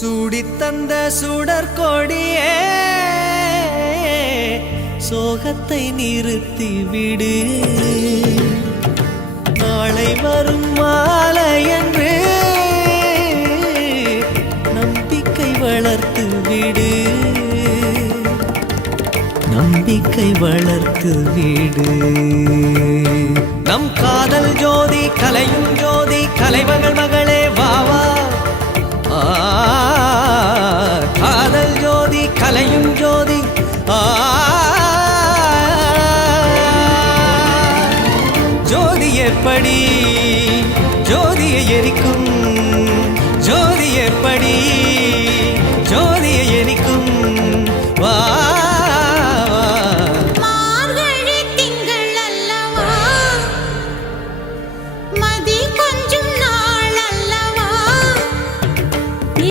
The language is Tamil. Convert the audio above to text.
சூடித்தந்த சுடற்கொடியே சோகத்தை நிறுத்தி விடு. நாளை வரும் மாலை என்று நம்பிக்கை வளர்த்து விடு. நம்பிக்கை வளர்த்து விடு. நம் காதல் ஜோதி கலையும் ஜோதி கலைமகள் மகளே